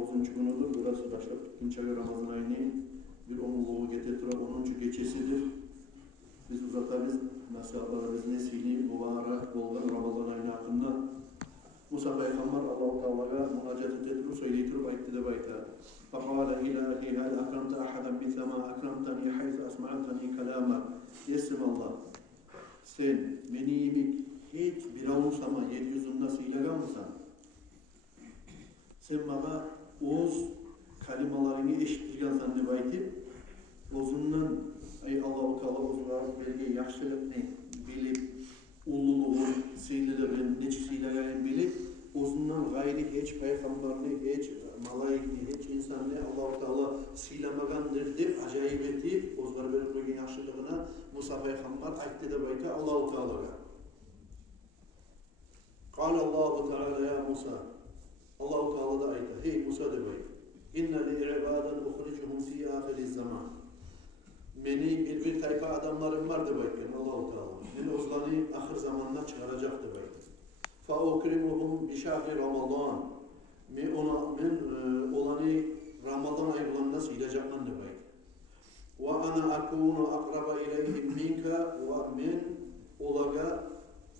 9. günüdür. Burası başlap tutkunca Ramazan ayının bir onluğu getirip 10. gecesidir. Biz uzatarız. Nasihatlarımız nesili, mübarek olan Ramazan ayı hakkında Musa Peygamber Allah-u Teala'ya münacat edip söyleyip ayette de bayta. فَقَالَ إِلَٰهِ هَلْ أَكْرَمْتَ أَحَدًا بِثَمَا أَكْرَمْتَنِي حَيْثَ أَسْمَعْتَنِي كَلَامًا Yesim Allah. Sen beni hiç bir avunsama yeryüzünde sıylagan mısın? Sen bana oğuz kalimalarını eşittirgen ne baytip ozundan ay Allah-u Teala ozunlar belge yaxşılıkını bilip ululuğun, seylelerin, neçik seylelerin bilip ozundan gayri hiç peygamberini, hiç malayikini, hiç insanını Allah-u Teala seylamagandır deyip acayip etip ozlar verip koyun yaxşılığına Musa Peygamber ayette de bayta Allah-u Teala'ya. Kâle Allah-u Teala ya Musa. Allah-u Teala da ayta. Hey Musa de bayta. İnne li'ibadan uhricuhum fi ahiriz zaman. Beni bir tayfa adamlarım var da bayken Allah-u Teala. Beni ozlanı ahir zamanına çıkaracak da bayken. فَاُكْرِمُهُمْ بِشَهْرِ Ramazan. Ben olanı Ramazan ayı bulanına silecekman da bayken. وَاَنَا أَكُونُ أَقْرَبَ اِلَيْهِمْ مِنْكَ وَمِنْ olaga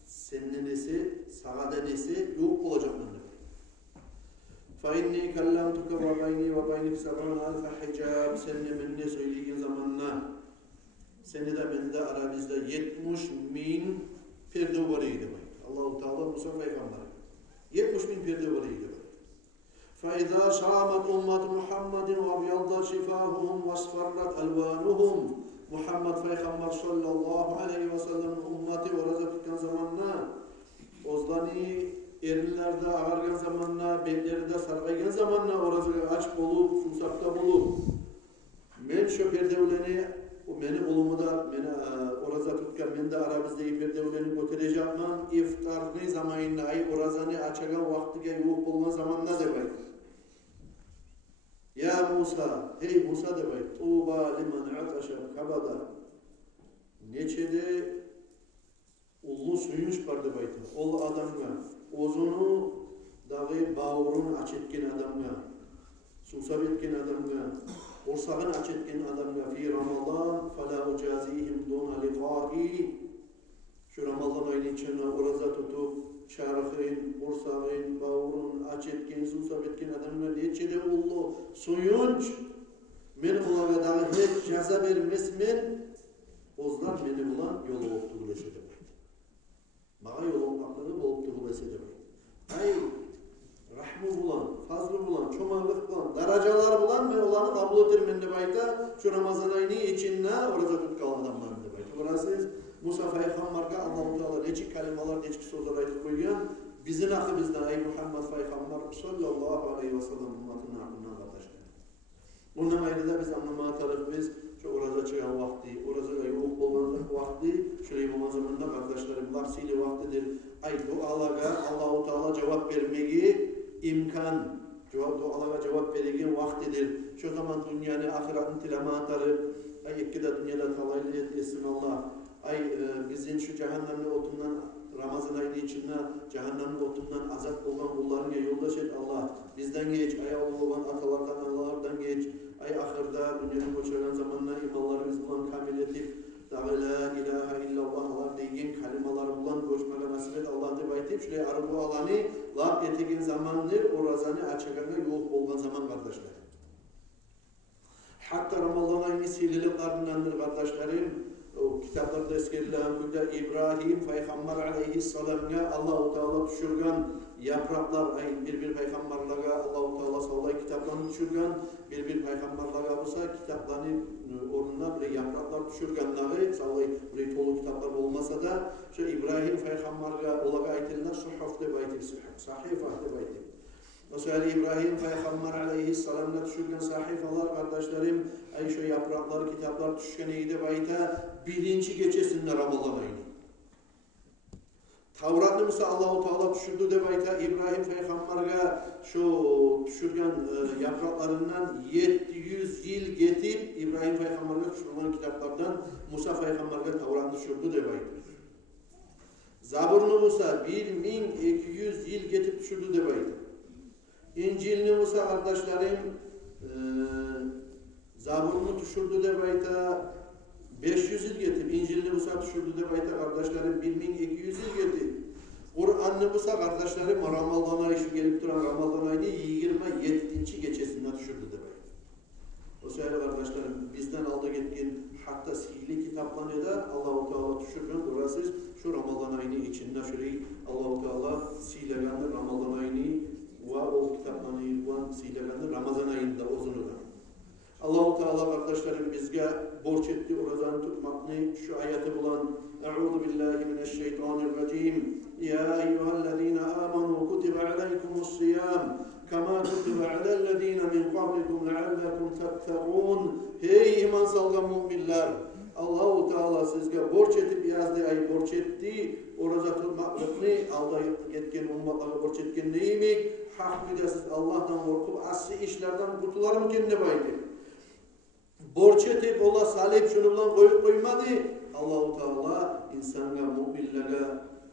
seninesi, sağadenesi yok olacakman da bayken. فَاِنِّي كَلَّمْتُكَ وَبَيْنِي وَبَيْنِكَ سَبْعُونَ أَلْفَ حِجَابٍ Seninle benimle söylediğin zamanla seni de bende aramızda 70.000 perde varıydı. Allah-u Teala Musa Peygamber 70.000 perde varıydı. فَاِذَا شَامَتْ اُمَّةُ مُحَمَّدٍ وَبْيَضَّتْ شِفَاهُهُمْ وَاسْفَرَّتْ أَلْوَانُهُمْ Muhammed Peygamber sallallahu aleyhi ve sellem ümmeti oraza tutkan zamanla ozlani erinlerde ağırgan zamanla, belleri de sargaygan zamanla oraza aç bulup, susakta bulup men şu perdevleni, meni olumu da oraza tutkan, men de aramızdaki perdevleni götüreceğim iftarlı zamanla, ay orazani açagan vaktige yok olma zamanla demek. Ya Musa, hey Musa demek, Tuğba liman ataşa kabada. Neçede ulu suyunç var demek. Ol adamga, ozunu dağı bağırını aç etken adamga, susab etken adamga, orsağını aç etken adamga fi Ramazan fala ucazihim duna liqa'i. Şu Ramazan ayının içine oraza tutup şarkın, orsağın, bağırın, aç etken, susab etken adamga neçede ulu suyunç men olaga dağı hiç caza vermesmen ozlar meni bulan yolu oktu bileşedi. Bağa yol olmaklığı bolup tuğulese demek. Ay, rahmı bulan, fazlı bulan, çomanlık bulan, daracalar bulan ve olanı kabul etirmen de bayta şu Ramazan ayını içinde orada tutkalı adamlar de bayta. Orası Musa Peygamber'e Allah-u Teala neçik kalimalar, neçik sözler aytıp koyuyan bizim akımızdan ay Muhammed Peygamber sallallahu aleyhi ve sellem ümmetinin hakkından kardeşler. Bundan ayrı da biz anlamaya taraf biz şu orada çıkan vakti, orada yok olan vakti, şöyle bu zamanında kardeşlerim vaksili vaktidir. Ay dualara Allah-u Teala cevap vermeyi imkan, dualara cevap vereceğin vaktidir. Şu zaman dünyanın ahiretin tilamatları, ay ikkide dünyada talaylı etsin Allah. Ay bizim şu cehennemli otundan Ramazan ayı içinde cehennemli otundan azat olan kullarına yoldaş et Allah. Bizden geç, ay olan atalardan Allah'tan geç. Ay ahırda dünyanın boşaran zamanla imanlarımız bulan kamil etip la ilahe illallahlar deyin kalimalar bulan koşmaya nasip et Allah deyip aytip şuraya arı bu alanı laf ettiğin zamandır o razanı açıklarına yok olan zaman kardeşler. Hatta Ramazan ayını sililiklarındandır kardeşlerim. O kitaplarda eskerilen burada İbrahim Peygamber aleyhisselam'a Allah-u Teala düşürgen yapraklar ay bir peygamberlere Allah-u Teala sallay kitaplarını düşürgen bir peygamberlere olsa kitaplarını oruna bir yapraklar düşürgenleri sallay bir tolu kitaplar olmasa da şu İbrahim Peygamber'e olarak ayetilen suhuf de baytip sahifa de baytip. Mesela İbrahim Peygamber aleyhisselam'la düşürgen sahifalar kardeşlerim ay şu yapraklar kitaplar düşürgen iyiydi bayta birinci gecesinde Ramazan ayını. Tavrat'ı mesela Allah-u Teala düşürdü de bayta İbrahim Peygamber'e şu düşürgen yapraklarından 700 yıl getip İbrahim Peygamber'e düşürülen kitaplardan Musa Peygamber'e Tavrat'ı düşürdü de bayta. Zabur'unu Musa 1200 yıl getip düşürdü de bayta. İncil'ni Musa kardeşlerim Zabur'unu düşürdü de bayta 500 yıl getip, İncil'ni Musa düşürdü de bayta kardeşlerim 1200 yıl getip. Kur'an'ı Musa kardeşlerim Ramazan ayı şu gelip duran Ramazan ayını 27. gecesinde düşürdü de bayta. O sayılı kardeşlerim bizden aldı gitkin hatta sihirli kitaplarını da Allah-u Teala düşürün. Orası şu Ramazan ayını içinde şurayı Allah-u Teala sihileganı Ramazan ayını ve o kitaplarını yılvan sihileganı Ramazan ayında uzunluğu. Allah-u Teala kardeşlerim bizge borç etti orazanı tutmakını şu ayeti bulan Eûzu billahi mineşşeytanirracim Ya eyyühellezine amanu kutibe aleykumus-siyam kama kutibe alellezine min qablikum leallekum tettegûn Hey iman salgan müminler Allah-u Teala sizge borç etip yazdığı ay borç etti oraza tutmaklıkını alda etken ummatlara borç etken neyimi hak bilesiz Allah'tan korkup asli işlerden kurtularım kendine baydı borç etip ola salip şunu bilen koyup koymadı. Allah-u Teala insana, müminlere,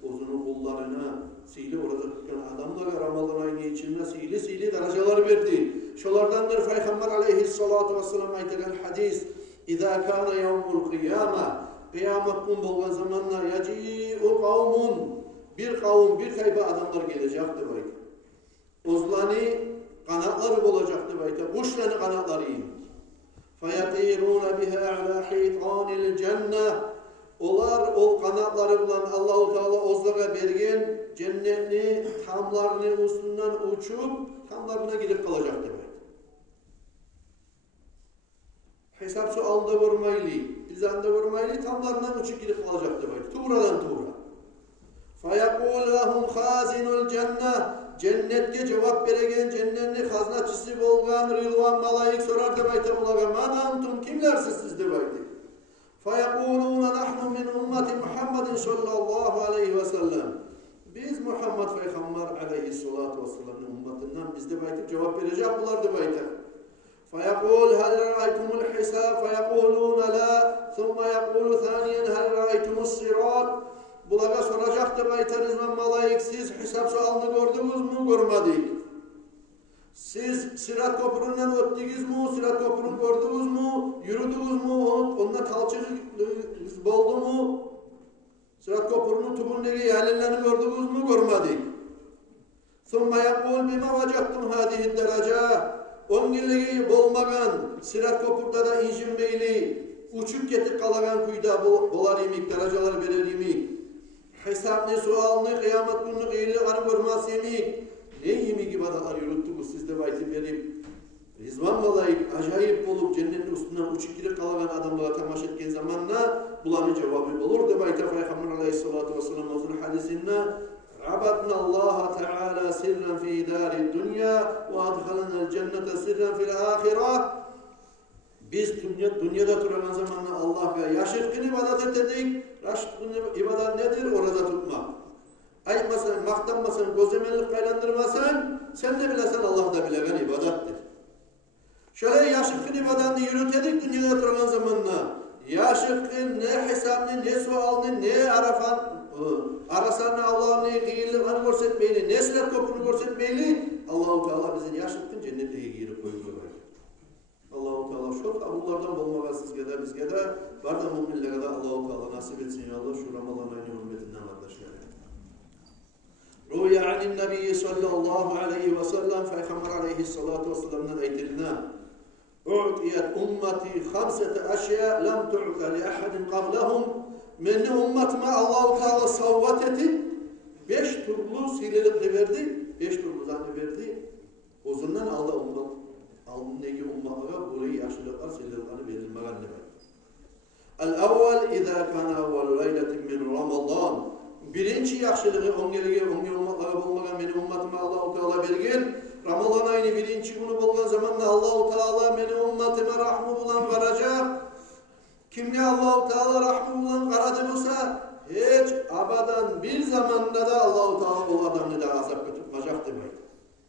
uzun kullarına, sihli orada tutan adamlara Ramazan ayının içinde sihli dereceler verdi. Şolardandır Peygamber aleyhissalatu vesselam aytegen hadis. İzâ kâne yevmul kıyâme Kıyamet gün bolgan zamanlar yacî'u kavmun bir kavim, bir tayfa adamlar gelecekti bayta. Ozlani kanatları olacaktı bayta. Kuşlarını kanatları yiyin. فَيَطِيرُونَ بِهَا عَلَى حِيطَانِ الْجَنَّةِ Olar o kanatları bulan Allah-u Teala ozlara bergen cennetini tamlarını üstünden uçup tamlarına gidip kalacaktır. Hesapçı alda vurmaylı, bizanda vurmaylı tamlarından uçup gidip kalacaktır. Tuğradan tuğra. فَيَقُولُ لَهُمْ خَازِنُ الْجَنَّةِ Cennetke cevap beregen cennetni haznatçısı bolgan Rıdvan malayık sorar da bayta bulaga manamtum kimlersiz siz de bayta fayakuluna nahnu min ummati Muhammedin sallallahu aleyhi ve sellem biz Muhammed Peygamber aleyhissalatu vesselam'ın ummetinden biz de bayta cevap verecek bular da bayta fayakul hal ra'aytumul hisab fayakuluna la thumma yakulu thaniyen hal ra'aytumus sirat Bulaga soracak da bayta Rıdvan malayık siz hesap sualını gördünüz mü görmedik. Siz Sirat köpründen öttünüz mü, Sirat köprünü gördünüz mü, yürüdünüz mü, onunla talçınız oldu mu? Sirat köprünün tübündeki yerlerini gördünüz mü görmedik. Sonra yakul bime vacaktum hadihi derece. 10 yıllığı bolmagan Sirat köprüde da incinmeyli, uçup getip kalagan kuyda bolar imik, dereceler verir imik. Hesabını, sualını, kıyamet gününü, iyiliğini görmez yemek. Ne yemek ibadatlar yürüttük sizde baytı verip Rıdvan malayık acayip olup cennetin üstünden uçup girip kalan adamlara temaş etken zamanla bulanın cevabı olur da bayta Peygamber aleyhissalatu vesselam uzun hadisinde Rabadna Allah Teala sirran fi dari dünya ve adhalana cennete sirran fil ahireh Biz dünyada duran zamanla Allah'a yaşıtkın ibadet ededik. Yaşıtkın ibadet nedir? Orada tutmak. Ayıpmasan, maktanmasan, gözemellik kaylandırmasan, sen de bilesen Allah da bilegen ibadettir. Şöyle yaşıtkın ibadetini yürütedik dünyada duran zamanla. Yaşıtkın ne hesabını, ne sualını, ne arasanı Allah'ın kıyırlığını görsetmeyli, ne silet köprünü görsetmeyli, Allah-u Teala bizim yaşıtkın cennete girip koyuyor. Allah-u Teala şu kabullardan olmağa sizge de bizge de var da müminlere de Allah-u Teala nasip etsin ya Allah şu Ramazan ayının hürmetinden kardeşler. Rüya anin Nebi sallallahu aleyhi ve sellem Peygamber aleyhissalatu vesselam'dan ayetiline U'tiyet ummeti khamsete eşya lem tu'ta li ahadin qablahum Menni ummetime Allah-u Teala savvat etip 5 türlü silelikle verdi, 5 türlü zanne verdi. O zaman Allah ummet Aldındaki ummatlara burayı yaşlılıklar, sildirlikleri verilmeler demek. El-evvel, izâ kana evvel leyletin min Ramazan. Birinci yaşlılığı, onge ummatlara bulmadan beni ummatime Allah-u Teala vergin. Ramazan ayını birinci günü bulgan zamanla Allah-u Teala beni ummatime rahmı bulan varacak. Kimge Allah-u Teala rahmı bulan varadı olsa, hiç abadan bir zamanda da Allah-u Teala o adamını da azap götürmeyecek demek.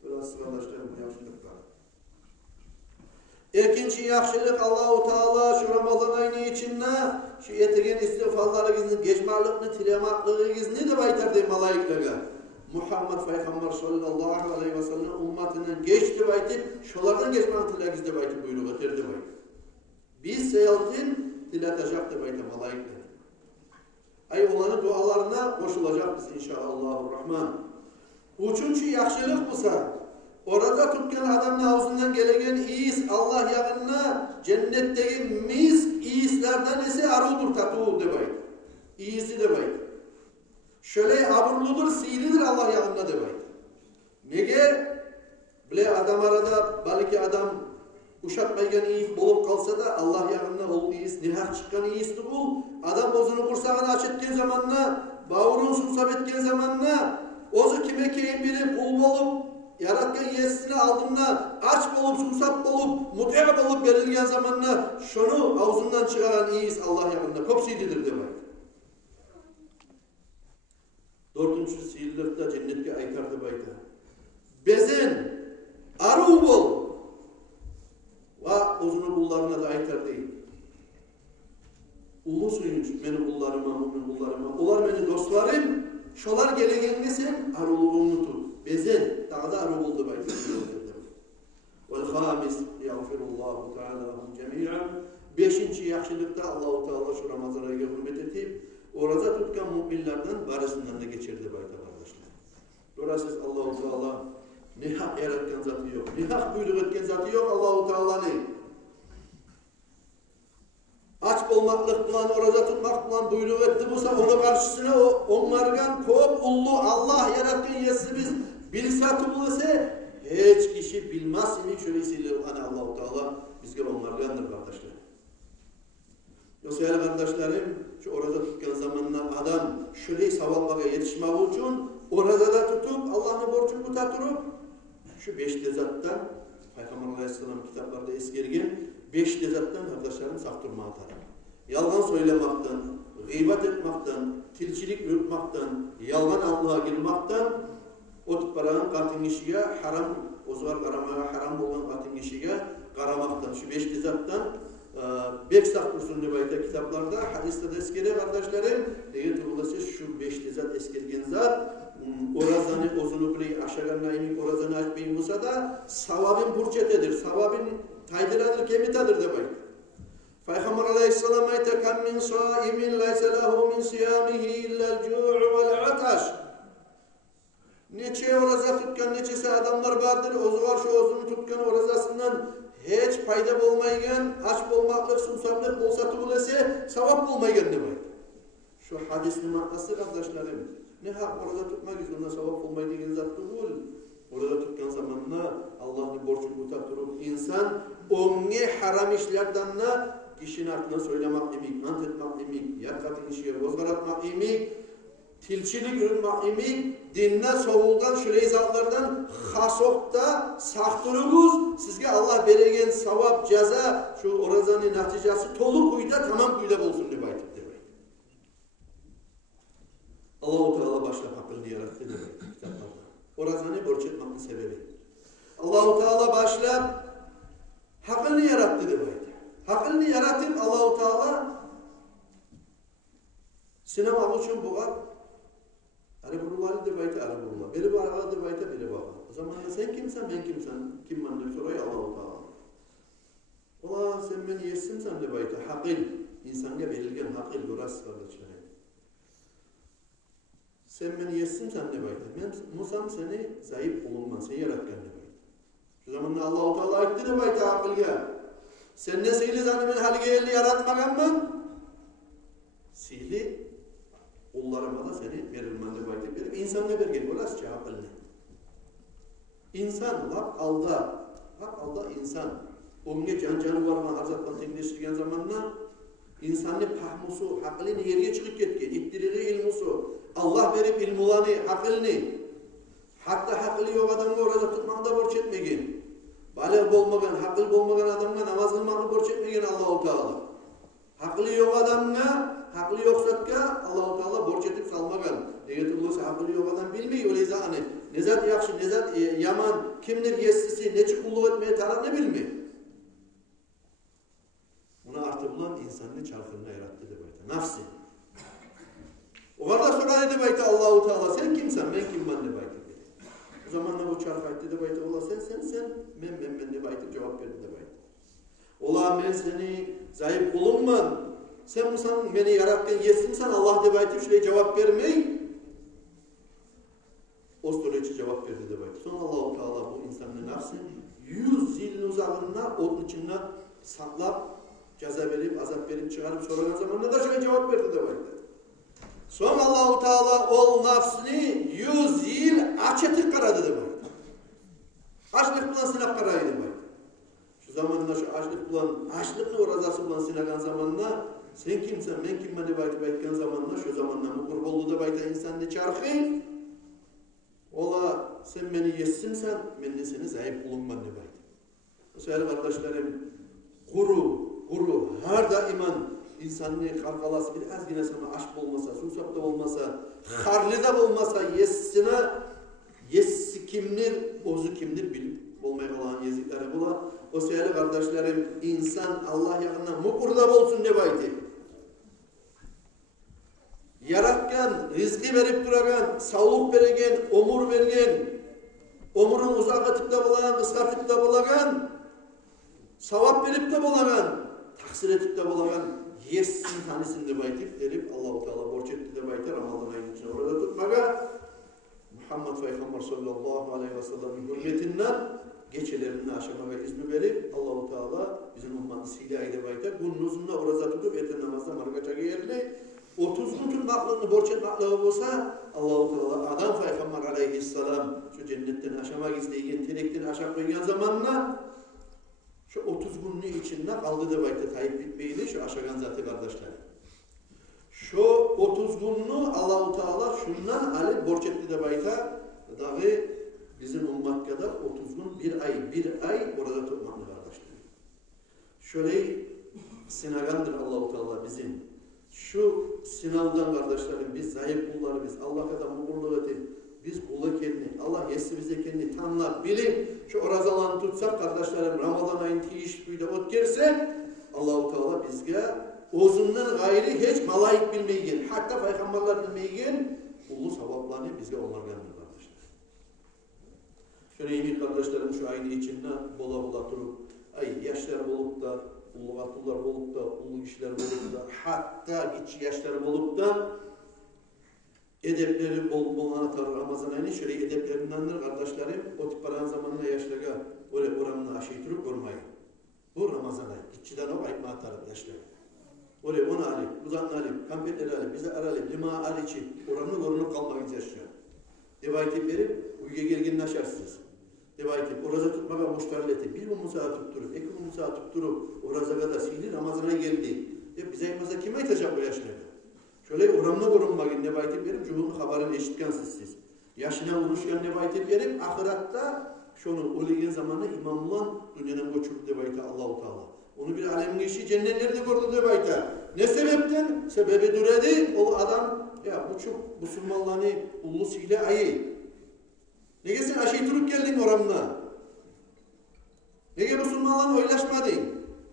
Biraz arkadaşlarım bu yaşlılıklar. İkinci yaxşılık Allah-u Teala şu Ramazan ayının içinde şu yetigen istiğfarlarınızın, geçmarlıkını, tilemaklarınızını da baytardı malayıklara. Muhammed Peygamber sallallahu aleyhi ve sellem ummatinden geç deb aytib, şolardan geçmeni tilagiz deb aytib buyruq öter deb aytib. Biz seyaltin tilatacak deb aytib malaikler. Ay olanın dualarına koşulacak biz inşallahurrahman. Üçüncü yaxşılık bulsa, orada tutkan adamın ağzından gelegen iyis Allah yağınına cennetteki misk iyislerden ise arıdır tatuğu deb aytib. İyisi deb aytib. Şöyle aburludur, siylidir Allah yağında deb aytib. Nege? Bile adam arada balki adam uşatmaygan iyis bolup kalsa da Allah yağında ol iyis, nihaq çıkkan iyisdi bul. Adam ozunu kursağını aç etken zamanına, bağırın sursap etken zamanına, ozu kime keyin biri kul bolup, yaratgan yesini aldığında aç bolup, sursap bolup, mutea bolup verilgen zamanına şunu ağzından çıkaran iyis Allah yağında kop siylidir deb aytib. Dördüncü siyirlikte cennetke aytar deb aytib. Bezen, arı bol. Va ozunu kullarına da aytar değil. Ulu suyunç, meni kullarıma, onun kullarıma. Olar meni dostlarım, şolar gelegende sen arılığını tut. Bezen, daha da arı bol deb aytib. Vel hamis, yağfirullahu teala cemi'an. Beşinci yaxşılıkta Allah-u Teala şu Ramazan ayına hürmet etip, orada tutkan müminlerden barısından da geçirdi bayta kardeşler. Orasız Allah-u Teala nihak yaratken zatı yok. Nihak buyruk etken zatı yok Allah-u Teala ne? Aç olmaklık bulan, orada tutmak bulan buyruk etti bulsa onun karşısına onlardan kop ullu Allah yaratken yesimiz bilsatı bulsa hiç kişi bilmez mi? Şöyle isiyle hani Allah-u Teala bizge onlardandır kardeşler. Yoksa yani kardeşlerim, şu orada tutkan zamanla adam şöyle savablara yetişmek için orada da tutup Allah'ın borcunu tutup şu 5 tezattan Peygamber Aleyhisselam kitaplarda eskergen 5 tezattan kardeşlerim saktırma atar. Yalgan söylemekten, gıybet etmekten, tilçilik yürütmekten, yalgan Allah'a girmekten o tutparanın katın işiye haram, o zaman karamaya haram olan katın işiye karamaktan şu 5 tezattan bek saktırsın deb aytı kitaplarda, hadiste de eskere kardeşlerim, dege turulası şu 5 tezat eskergen zat, orazanı ozunu bile aşağıdan imik orazanı açmayın olsa da savabın burçetedir, savabın taydıradır, kemitadır deb aytı. Peygamber Aleyhisselam aytı, "Kam min saimin laysa lahu min siyamihi illa'l ju'u ve'l atash." Neçe oraza tutkan, neçesi adamlar vardır, ozu var şu ozunu tutkan orazasından hiç payda olmaygen, aç olmaklık, sumsaklık bolsatı bulese, savap olmaygen demek. Şu hadisin manası kardeşlerim, ne hak orada tutmak yüzünden savap olmayı degen zatı bul. Orada tutkan zamanla Allah'ın borcunu tutup insan onge haram işlerden kişinin ardına söylemek emik, ant etmek emik, yakatın işe bozgaratmak emik, tilçilik ürünmek emik, dinine soğulgan şöyle zatlardan hasokta sahtırığız, sizge Allah beregen savap, ceza, şu orazanın neticesi tolu kuyda, tamam kuyda olsun diye aytıp demek. Allah-u Teala başla hakkını yarattı demek kitaplarda. Orazanı borç etmenin sebebi. Allah-u Teala başla hakkını yarattı demek. Hakkını yaratıp Allah-u Teala sinema için buğa Arabuluları da bayta arabulular. Biri var da bayta biri var. O zaman sen kimsen ben kimsen? Kim ben diyor soruyor Allah-u Teala. Ola sen beni yesin sen de bayta. Hakil. İnsana verilgen hakil burası kardeşlerim. Sen beni yesin sen de bayta. Ben Musa'm seni zayıf olunmaz. Seni yaratken de bayta. Şu zamanla Allah-u Teala ayıttı da bayta hakilge. Sen ne sihli zannı ben halge elini yaratmagan ben? Sihli Ullarıma da seni verilmende baytıp verip insanla bergen orası cevapını. İnsan hak alda insan. Onge canı varma harzattan tekleştirgen zamanla insanlı pahmusu, hakkılini yerge çıkıp ketken, ittiriri ilmusu, Allah verip ilmulanı, hakkılini, hatta hakkılı yok adamı orada tutmağında borç etmegen, balık bolmagan, hakkıl bolmagan adamına namaz kılmağını borç etmegen Allah-u Teala. Hakkılı yok adamına, hakkılı yok satka Allah-u Teala borç etip salmagan. Dege olursa hakkılı yok adam bilmeyi öyleyse hani nezat yakşı, nezat yaman, kimdir yestisi, neçi kulluk etmeye taraf ne bilmeyi. Buna artı bulan insanını çarkırına yarattı de böyle. Nafsi. O kadar da sorar edip ayta Allahu Teala sen kimsen ben kimman dep aytır. O zaman bu çark aytı dep ayta ola sen men dep aytır cevap berdi dep aytır. Ola men seni zayıf kulunman. Sen misan beni yaratken yesimsen Allah dep aytır şuraya cevap vermey. O soruya cevap verdi dep aytır. Sonra Allahu Teala bu insanın nafsini 100 yılın uzağında onun içinde saklap ceza verip, azap verip, çıkarıp sorulan zamanında da şöyle cevap verdi de vardı. Sonra Allah-u Teala o nafsini 100 yıl açetik karadı da vardı. Açlık bulan sinak karaydı da vardı. Şu zamanında şu açlık bulan, açlıklı orazası bulan sinakan zamanında sen kimsen, ben kimmen de vardı baytken zamanında şu zamanında mukur bollu da vardı insan de çarkı. Ola sen beni yesimsen, ben de seni zayıf bulunman de vardı. Sevgili kardeşlerim, kuru, her daim insanın kalkalası bir az yine sana aşk olmasa, susap da olmasa, harlı da olmasa, yessi kimdir, bozu kimdir bilip olmaya kalan yezikleri bula. O sevgili kardeşlerim, insan Allah yanına mukurda olsun ne baydı. Yaratkan, rizki verip duragan, sağlık vergen, omur vergen, omurun uzak atıp da bulagan, kısa atıp da bulagan, savap verip de bulagan, taksir etip de bulagan, yesin tanesini de baytip derip Allah-u Teala borç etti de baytır Ramazan ayının içine orada tutmaga Muhammed Peygamber sallallahu aleyhi ve sellem'in hürmetinden geçelerini aşamaga izni verip Allah-u Teala bizim ummanı silahı de baytır. Bunun uzunla orada tutup eten namazda margaçaga yerli 30 gün aklını borç etmaklığı olsa Allah-u Teala adam Peygamber aleyhisselam şu cennetten aşamak izleyen tenekten aşağı koygan zamanla şu 30 günlüğü içinde kaldı da bayta Tayyip bitmeydi şu aşağıdan zaten kardeşler. Şu 30 günlüğü Allah-u Teala şundan alıp borç etti de bayta dahi bizim ummatkada 30 gün bir ay orada tutmaklı kardeşler. Şöyle sınagandır Allah-u Teala bizim. Şu sınavdan kardeşlerim biz zayıf kulları biz Allah kadar muğurluğu edip biz kulu kendini, Allah yesi bize kendini tanlar, bilip şu orazalanı tutsak kardeşlerim Ramazan ayın tiyiş büyüde ot girsek Allah-u Teala bizge ozundan gayri hiç malayık bilmeyen, hatta peygamberler bilmeyen ulu sevaplarını bizge onlar gelmiyor kardeşler. Şöyle iyi kardeşlerim şu ayın içinde bola durup ay yaşlar bolup da ulu atlılar bolup da ulu kişiler bolup da hatta geçici yaşlar bolup da edepleri bol atar Ramazan ayını şöyle edeplerindendir kardeşlerim o tip paran zamanında yaşlaga öyle oranını aşıytırıp görmeyin. Bu Ramazan ayı gitçiden o ayıpma atarım yaşları. Öyle onu alayım, uzanını alayım, kampetleri alayım, bize alayım, lima alayım için oranını korunup kalmak yaşıyor. Devayetip verip uyuya gerginin aşarsınız. Devayetip oraza tutmaka muştarleti bir musaat tutturup, iki musaat tutturup oraza da sihirli Ramazan'a geldi. Bize yapmasa kime aytacak bu yaşları? Şöyle oranına korunmak ne baytip verip cuhunun haberini eşitkensiz siz. Yaşına vuruşken ne baytip verip ahiratta şunu öleyen zamanla imamlan dünyanın göçürdü de bayta Allah-u Teala. Onu bir alemin işi cennetlerde gördü de bayta. Ne sebepten? Sebebi duredi. O adam ya bu çok Müslümanlarını ulu sile ayı. Ne gelsin aşağı durup geldin oramına. Ne gel Müslümanlarla oylaşmadın.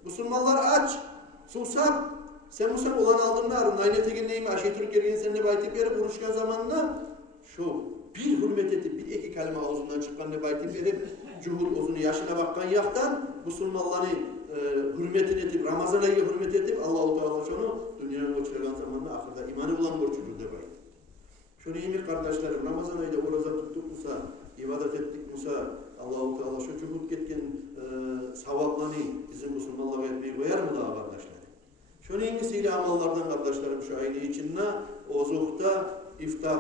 Müslümanlar aç, susap. Sen Musa olan aldığında arın, aynı tekin neyimi aşağı Türk yerine seninle baytip verip vuruşkan zamanında şu bir hürmet edip bir iki kelime ağzından çıkan ne baytip verip cuhul uzunu yaşına bakkan yaktan Müslümanları hürmetin edip Ramazan ayı hürmet edip Allah-u Teala şunu dünyanın uçurgan zamanında ahirde imanı bulan borçludur de baytip. Şunu iyi kardeşlerim Ramazan ayında oraza tuttuk Musa, ibadet ettik Musa, Allah-u Teala şu cuhul ketken savaplarını bizim Müslümanlara etmeyi koyar mı daha kardeşler? Şunun ingisiyle amallardan kardeşlerim şu ayını içinde ozukta iftar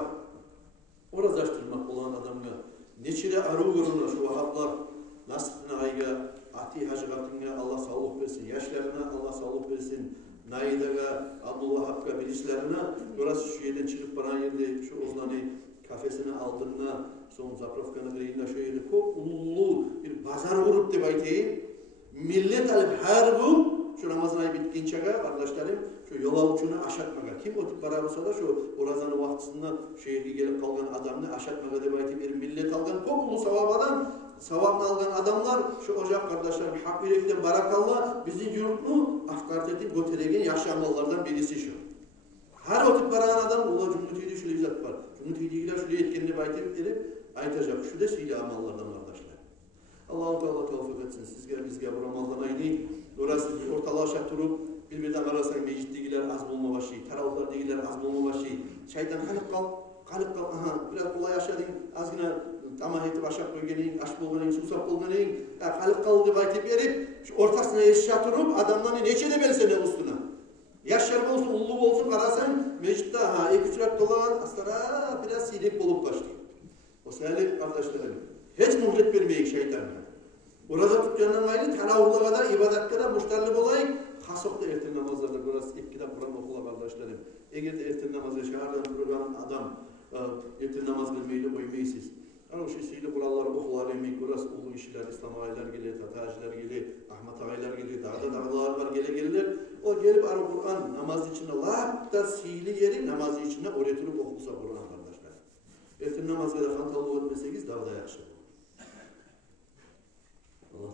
orazaştırmak olan adamga neçire arı görünür şu vahaplar nasibine ayga ati hacıgatına Allah sağlık versin yaşlarına Allah sağlık versin naidaga Abdullah Hakk'a bilislerine orası şu yerden çıkıp paran yerde şu ozlanı kafesine aldığına son zaprafkanı kırıyla şu yerde çok ulu bir pazar vurup de baytayım millet alıp her gün şu Ramazan ayı bitkinçe kardeşlerim şu yola uçunu aşatmaga. Kim o tip para olsa da şu Ramazan'ın vaktinde şehirde gelip kalgan adamını aşatmaga debaytip bir millet algan kokulu savabadan savabını algan adamlar şu ocak kardeşlerim hak yürekten barakallah bizi yurtunu afkart edip götüregen yaşayanlardan birisi şu. Her otip baran adam ola cümletiyle şöyle izat var. Cümletiyle şöyle yetkeni baytip edip aytacak. Şu da sihli amallardan kardeşler. Allah-u Teala tevfik etsin. Sizge bizge bu Ramazan ayını orası ortalaşa turup birbirinden arasan mecitligiler az bulma başı, taravlar digiler az bulma başı. Şeytan kalıp kal, aha biraz kolay yaşadın, az yine tamah etip aşağı koygenin, aş bulganin, susap bulganin, kalıp kal diye baytip verip şu ortasına yaşa turup adamların neçe de belse ne üstüne. Yaşar olsun, ulu olsun karasan mecitte ha iki sürat dolan astara biraz silik bulup başlıyor. O sayılık kardeşlerim. Hiç muhlet vermeyik şeytanına. Orada tutkandan ayrı taravurluğa da, ibadatta da muştarlık olayık. Hasokta erten namazlarda burası ikkide Kur'an okula kardeşlerim. Eğer de erten namazda şehirden duran adam erten namaz kılmayla koymayısınız. Ama o şeysiyle kuralları okular emek, burası ulu işler, İslam ağaylar gelir, Tataciler gelir, Ahmet ağaylar gelir, dağlar var gelirler. O gelip ara Kur'an namaz içine lapta sihli yeri namaz içine öğretilip okulsa Kur'an kardeşler. Erten namazda da kantalı olmasakiz dağda yakışır. Allah